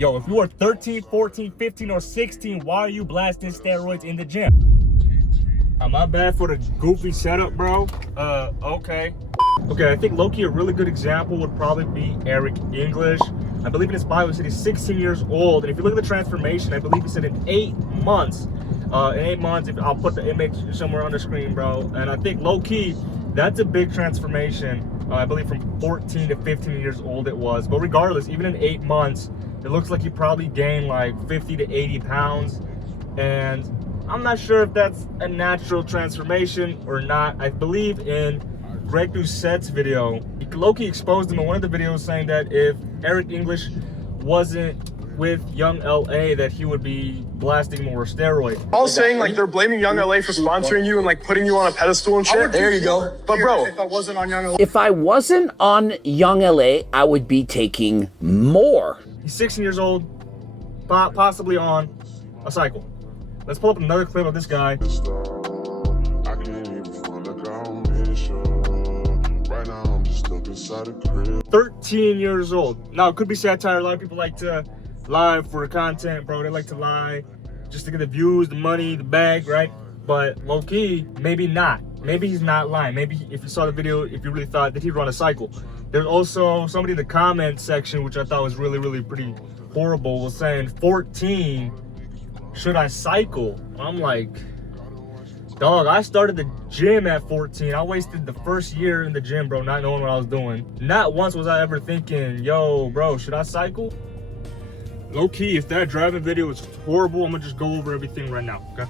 Yo, if you are 13, 14, 15, or 16, why are you blasting steroids in the gym? My bad for the goofy setup, bro. Okay. Okay, I think low-key a really good example would probably be Eric English. I believe in his bio, he said he's 16 years old. And if you look at the transformation, I believe he said in 8 months. In 8 months, if I'll put the image somewhere on the screen, bro. And I think low-key, that's a big transformation. I believe from 14 to 15 years old it was. But regardless, even in 8 months, it looks like he probably gained like 50 to 80 pounds. And I'm not sure if that's a natural transformation or not. I believe in Greg Doucette's video, Loki exposed him in one of the videos saying that if Eric English wasn't with Young LA, that he would be blasting more steroids. All saying like they're blaming Young LA for sponsoring you and like putting you on a pedestal and shit. There you go. But bro, if I wasn't on Young LA, I would be taking more. He's 16 years old, possibly on a cycle. Let's pull up another clip of this guy. 13 years old. Now, it could be satire. A lot of people like to lie for content, bro. They like to lie just to get the views, the money, the bag, right? But low-key, maybe not. Maybe he's not lying. Maybe if you saw the video, if you really thought that he'd run a cycle. There's also somebody in the comment section, which I thought was really pretty horrible, was saying 14, should I cycle? I'm like, dog, I started the gym at 14. I wasted the first year in the gym, bro, not knowing what I was doing. Not once was I ever thinking, yo, bro, should I cycle? Low key, if that driving video was horrible, I'm gonna just go over everything right now, okay?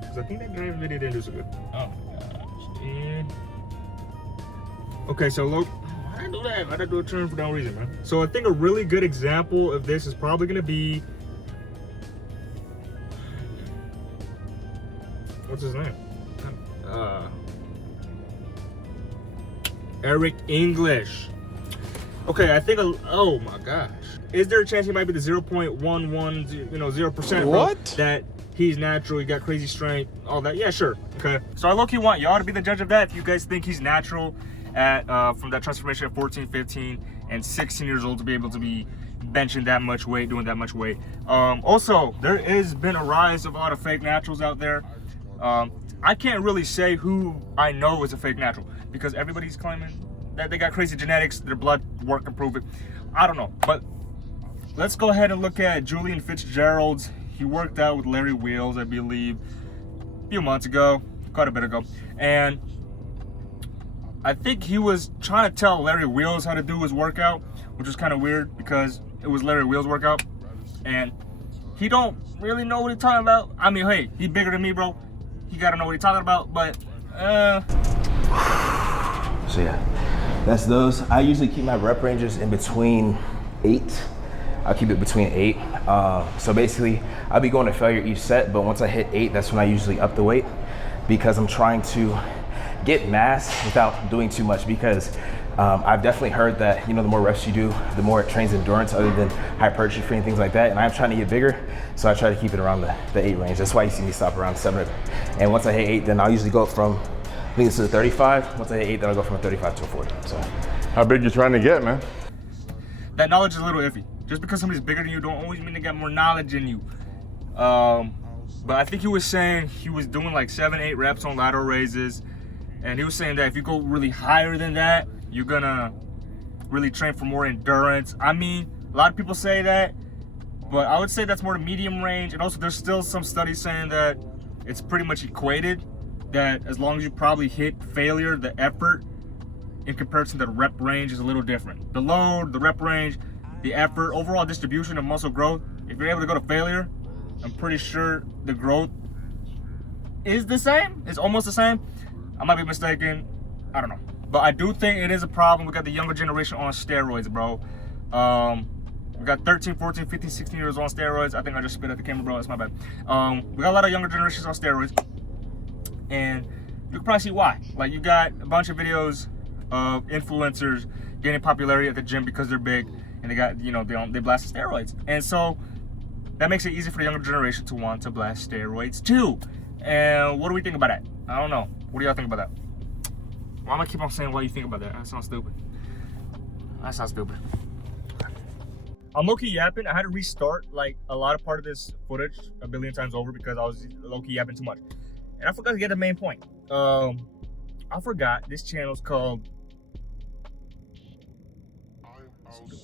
Because I think that driving video didn't do so good. Oh my gosh. And... okay, so low. Why did I do that? Why did I do a turn for no reason, man? So I think a really good example of this is probably gonna be, what's his name? Eric English. Okay, I think, oh my gosh. Is there a chance he might be the 0.11, you know, 0%? What? That he's natural, he got crazy strength, all that. Yeah, sure. Okay. So I low-key want y'all to be the judge of that. If you guys think he's natural at from that transformation at 14, 15, and 16 years old to be able to be benching that much weight, doing that much weight. Also, there has been a rise of a lot of fake naturals out there. I can't really say who I know is a fake natural because everybody's claiming that they got crazy genetics, their blood work can prove it. I don't know, but let's go ahead and look at Julian Fitzgerald's. He worked out with Larry Wheels, I believe, a few months ago, quite a bit ago. And I think he was trying to tell Larry Wheels how to do his workout, which was kind of weird because it was Larry Wheels' workout. And he don't really know what he's talking about. I mean, hey, he's bigger than me, bro. He gotta know what he's talking about, but, So yeah, that's those. I usually keep my rep ranges in between 8. I'll keep it between 8. So basically, I'll be going to failure each set, but once I hit 8, that's when I usually up the weight because I'm trying to get mass without doing too much because I've definitely heard that, you know, the more reps you do, the more it trains endurance other than hypertrophy and things like that. And I'm trying to get bigger, so I try to keep it around the 8 range. That's why you see me stop around 7. And once I hit 8, then I'll usually go from, I think it's to 35. Once I hit 8, then I'll go from a 35 to a 40. So, how big you trying to get, man? that knowledge is a little iffy. Just because somebody's bigger than you don't always mean they got more knowledge than you. But I think he was saying he was doing like 7, 8 reps on lateral raises. And he was saying that if you go really higher than that, you're gonna really train for more endurance. I mean, a lot of people say that, but I would say that's more medium range. And also there's still some studies saying that it's pretty much equated, that as long as you probably hit failure, the effort in comparison to the rep range is a little different. The load, the rep range, the effort, overall distribution of muscle growth, if you're able to go to failure, I'm pretty sure the growth is the same. It's almost the same. I might be mistaken. I don't know. But I do think it is a problem. We got the younger generation on steroids, bro. We got 13, 14, 15, 16 years on steroids. I think I just spit at the camera, bro. That's my bad. We got a lot of younger generations on steroids. And you can probably see why. Like, you got a bunch of videos of influencers gaining popularity at the gym because they're big. And they got, you know, they blast steroids. And so that makes it easy for the younger generation to want to blast steroids too. And what do we think about that? I don't know. What do y'all think about that? Why am I keep on saying what you think about that? That sounds stupid. That sounds stupid. I'm low-key yapping. I had to restart like a lot of part of this footage a billion times over because I was low-key yapping too much. And I forgot to get the main point. I forgot this channel's called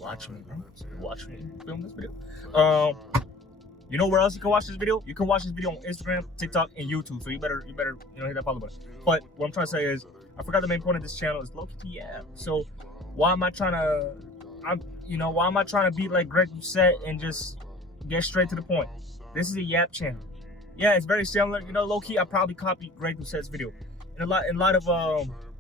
Watch Me, bro. Watch me film this video. You know where else you can watch this video? You can watch this video on Instagram, TikTok, and YouTube. So you better hit that follow button. But what I'm trying to say is, I forgot the main point of this channel is low-key yap. So why am I trying to be like Greg Doucette and just get straight to the point? This is a yap channel. Yeah, it's very similar. You know, low-key, I probably copied Greg Doucette's video. And a lot of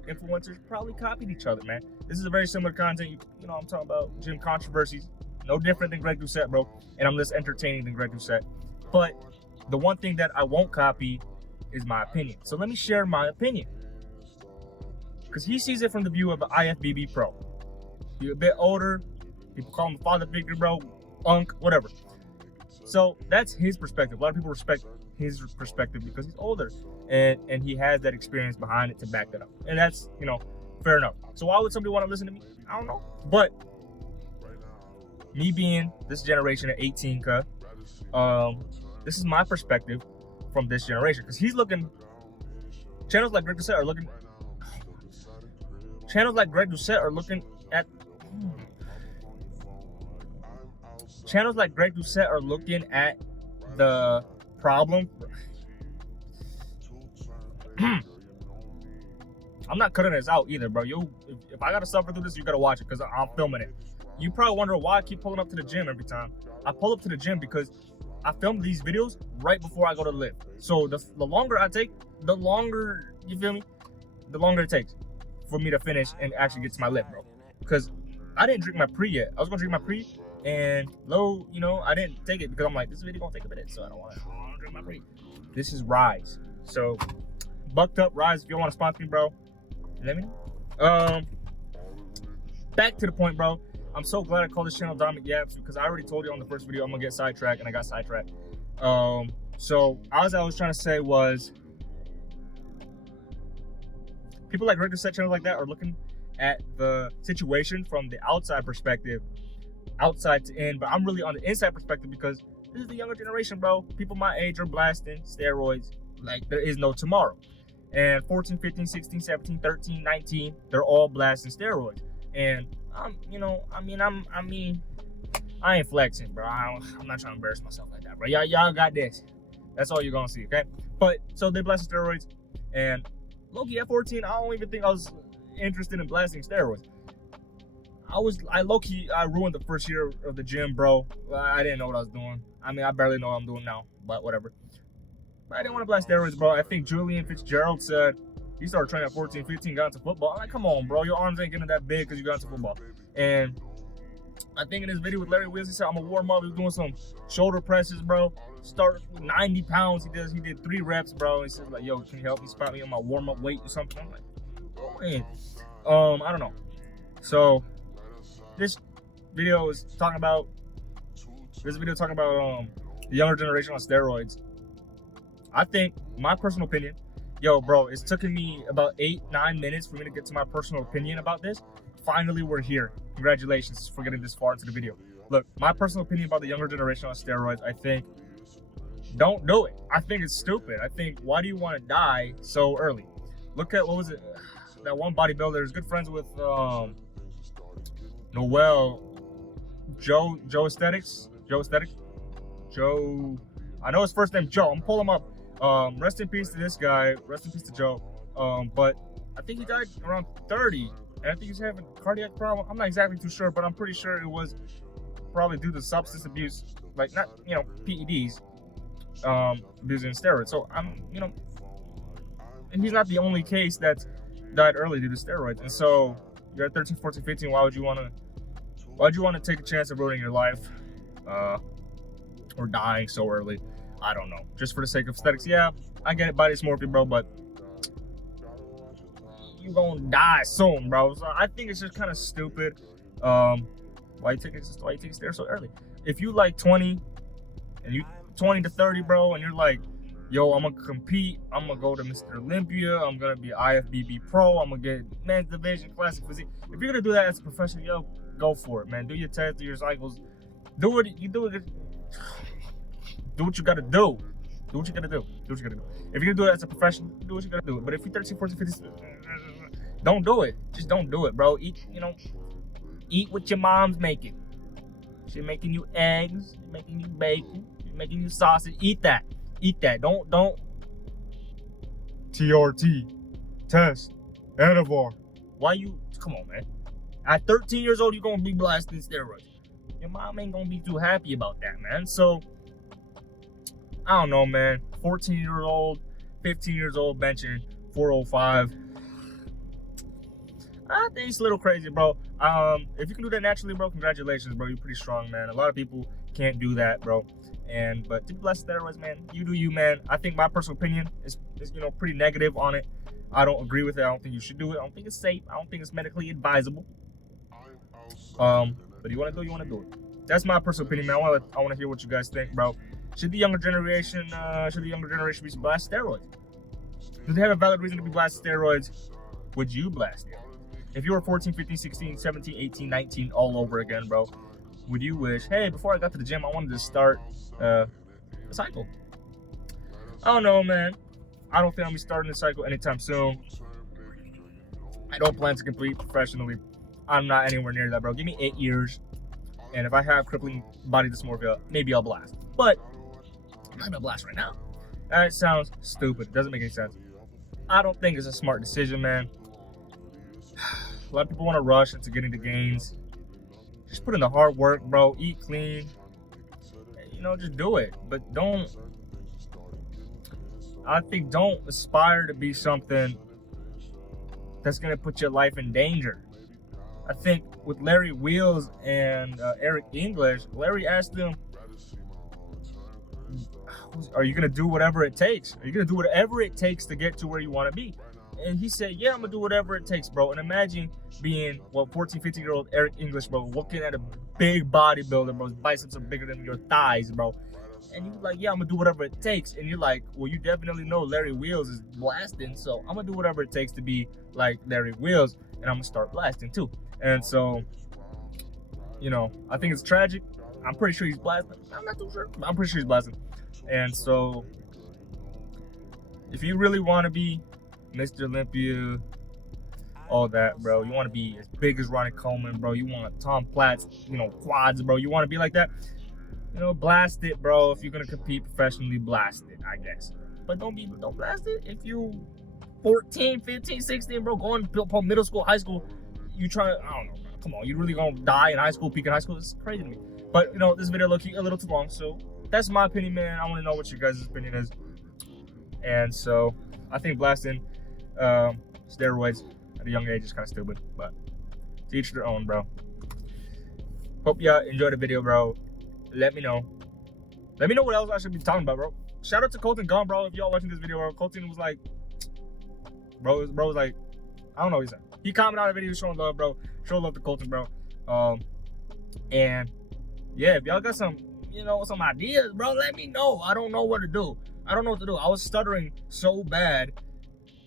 influencers probably copied each other, man. This is a very similar content. You know, I'm talking about gym controversies. No different than Greg Doucette, bro. And I'm less entertaining than Greg Doucette. But the one thing that I won't copy is my opinion. So let me share my opinion. Because he sees it from the view of an IFBB pro. He's a bit older. People call him a father figure, bro. Unk, whatever. So that's his perspective. A lot of people respect his perspective because he's older. And he has that experience behind it to back that up. And that's, you know, fair enough. So why would somebody want to listen to me? I don't know. But me being this generation at 18K, this is my perspective from this generation. Because he's looking, channels like Greg Doucette are looking at the problem. I'm not cutting this out either, bro. If I gotta suffer through this, you gotta watch it because I'm filming it. You probably wonder why I keep pulling up to the gym every time. I pull up to the gym because I film these videos right before I go to the lift. So the longer I take, the longer, you feel me? The longer it takes for me to finish and actually get to my lift, bro. Because I didn't drink my pre yet. I was gonna drink my pre, and I didn't take it because I'm like, this video gonna take a minute, so I don't wanna drink my pre. This is Rise. So Bucked Up Rise, if you wanna sponsor me, bro, let me know. Back to the point, bro. I'm so glad I called this channel Dominic Yaps because I already told you on the first video I'm gonna get sidetracked, and I got sidetracked. So as I was trying to say was, people like Greg Doucette channels like that are looking at the situation from the outside perspective, outside to in, but I'm really on the inside perspective because this is the younger generation, bro. People my age are blasting steroids like there is no tomorrow. And 14, 15, 16, 17, 13, 19, they're all blasting steroids. And I ain't flexing, bro. I'm not trying to embarrass myself like that, bro. Y'all got this. That's all you're gonna see, okay? But so they blasted steroids, and low-key at 14, I don't even think I was interested in blasting steroids. I ruined the first year of the gym, bro. I didn't know what I was doing. I mean, I barely know what I'm doing now, but whatever. But I didn't want to blast steroids, bro. I think Julian Fitzgerald said he started training at 14, 15, got into football. I'm like, come on, bro. Your arms ain't getting that big because you got into football. And I think in his video with Larry Wills, he said, I'm a warm up. He was doing some shoulder presses, bro. Started with 90 pounds. He did 3 reps, bro. He said, like, yo, can you help me spot me on my warm up weight or something? I'm like, go in. I don't know. So this video is talking about the younger generation on steroids. I think, my personal opinion, yo, bro, it's taken me about 8-9 minutes for me to get to my personal opinion about this. Finally, we're here. Congratulations for getting this far into the video. Look, my personal opinion about the younger generation on steroids, I think, don't do it. I think it's stupid. I think, why do you want to die so early? Look at, what was it? That one bodybuilder is good friends with Noel, Joe Aesthetics. I know his first name, Joe. I'm gonna pull him up. Rest in peace to this guy. Rest in peace to Joe. But I think he died around 30. And I think he's having a cardiac problem. I'm not exactly too sure, but I'm pretty sure it was probably due to substance abuse, like not, PEDs, abusing steroids. So and he's not the only case that's died early due to steroids. And so you're at 13, 14, 15. Why'd you want to take a chance of ruining your life, or dying so early? I don't know. Just for the sake of aesthetics, yeah, I get it, body dysmorphia, bro, but you gonna die soon, bro. So I think it's just kind of stupid. Why you taking steroids so early? If you like 20 and you 20 to 30, bro, and you're like, yo, I'm gonna compete, I'm gonna go to Mr. Olympia, I'm gonna be IFBB pro, I'm gonna get men's division, classic physique. If you're gonna do that as a professional, yo, go for it, man. Do your tests, do your cycles, Do what you do. Do what you gotta do. Do what you gotta do. Do what you gotta do. If you're gonna do it as a profession, do what you gotta do. But if you're 13, 14, 15, don't do it. Just don't do it, bro. Eat, eat what your mom's making. She's making you eggs, making you bacon, making you sausage. Eat that. Eat that. Don't. TRT, test, Anavar. Why you? Come on, man. At 13 years old, you're gonna be blasting steroids. Your mom ain't gonna be too happy about that, man. So, I don't know, man. 14 years old, 15 years old, benching 405. I think it's a little crazy, bro. If you can do that naturally, bro, congratulations, bro. You're pretty strong, man. A lot of people can't do that, bro. But to bless steroids, man, you do you, man. I think my personal opinion is pretty negative on it. I don't agree with it. I don't think you should do it. I don't think it's safe. I don't think it's medically advisable. But you want to do it. That's my personal opinion, man. I want to hear what you guys think, bro. Should the younger generation be blast steroids? Do they have a valid reason to be blast steroids? Would you blast it? If you were 14, 15, 16, 17, 18, 19, all over again, bro, would you wish, hey, before I got to the gym, I wanted to start a cycle? I don't know, man. I don't think I'll be starting a cycle anytime soon. I don't plan to compete professionally. I'm not anywhere near that, bro. Give me 8 years. And if I have crippling body dysmorphia, maybe I'll blast. But I'm not gonna blast right now. That sounds stupid. It doesn't make any sense. I don't think it's a smart decision, man. A lot of people want to rush into getting the gains. Just put in the hard work, bro. Eat clean. Just do it. But don't aspire to be something that's going to put your life in danger. I think with Larry Wheels and Eric English, Larry asked him, are you going to do whatever it takes? Are you going to do whatever it takes to get to where you want to be? And he said, yeah, I'm going to do whatever it takes, bro. And imagine being, 14, 15-year-old Eric English, bro, looking at a big bodybuilder, bro. His biceps are bigger than your thighs, bro. And you're like, yeah, I'm going to do whatever it takes. And you're like, well, you definitely know Larry Wheels is blasting, so I'm going to do whatever it takes to be like Larry Wheels, and I'm going to start blasting too. And so, I think it's tragic. I'm pretty sure he's blasting. I'm not too sure, but I'm pretty sure he's blasting. And so, if you really want to be Mr. Olympia, all that, bro. You want to be as big as Ronnie Coleman, bro. You want Tom Platz, quads, bro. You want to be like that, blast it, bro. If you're gonna compete professionally, blast it, I guess. But don't blast it if you 14, 15, 16, bro, going to middle school, high school. I don't know, bro. Come on, you really gonna die in high school, peak in high school? It's crazy to me. But this video look a little too long, so that's my opinion, man. I want to know what your guys' opinion is. And so I think blasting steroids at a young age is kind of stupid, but to each their own, bro. Hope y'all enjoyed the video, bro. Let me know what else I should be talking about, bro. Shout out to Colton Gunn, bro. If y'all watching this video, bro, Colton was like, bro was like, I don't know what he said. He commented on the video showing love, bro. Show love to Colton, bro. And yeah, if y'all got some ideas, bro, let me know. I don't know what to do. I was stuttering so bad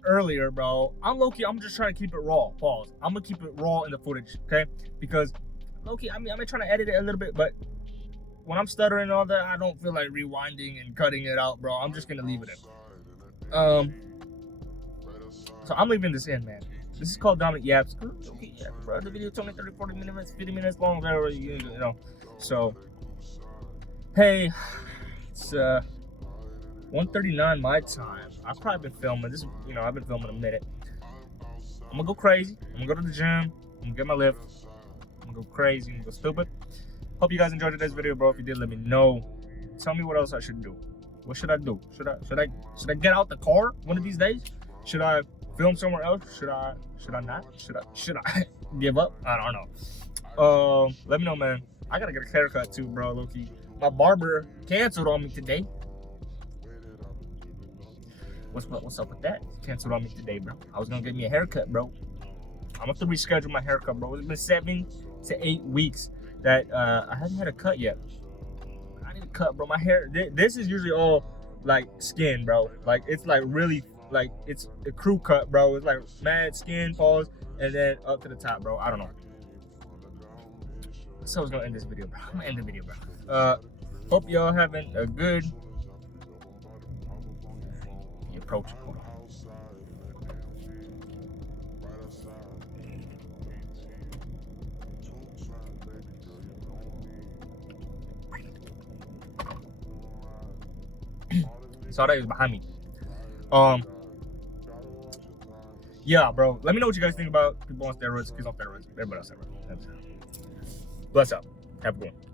earlier, bro. I'm low-key, I'm just trying to keep it raw. Pause. I'm gonna keep it raw in the footage, okay? Because low-key, I'm trying to edit it a little bit, but when I'm stuttering and all that, I don't feel like rewinding and cutting it out, bro. I'm just gonna leave it in. So I'm leaving this in, man. This is called Dominic Yaps. Okay, yeah, bro. The video's only 30, 40 minutes, 50 minutes long, whatever, So, hey, it's 1:39 my time. I've probably been filming this. I've been filming a minute. I'm gonna go crazy. I'm gonna go to the gym. I'm gonna get my lift. I'm gonna go crazy. I'm gonna go stupid. Hope you guys enjoyed today's video, bro. If you did, let me know. Tell me what else I should do. What should I do? Should I get out the car one of these days? Should I film somewhere else? Should I not? Should I give up? I don't know. Let me know, man. I gotta get a haircut too, bro. Low-key. My barber canceled on me today. What's up with that? Canceled on me today, bro. I was gonna get me a haircut, bro. I'm gonna have to reschedule my haircut, bro. It's been 7 to 8 weeks that I haven't had a cut yet. I need a cut, bro. My hair, this is usually all like skin, bro. Like it's like really, like it's a crew cut, bro. It's like mad skin, pause, and then up to the top, bro. I don't know. So I was gonna end this video, bro. I'm gonna end the video, bro. Hope y'all having a good approach. Saw that he was behind me. Yeah, bro. Let me know what you guys think about people on steroids, kids on steroids, everybody on steroids. Bless up. Have a good one.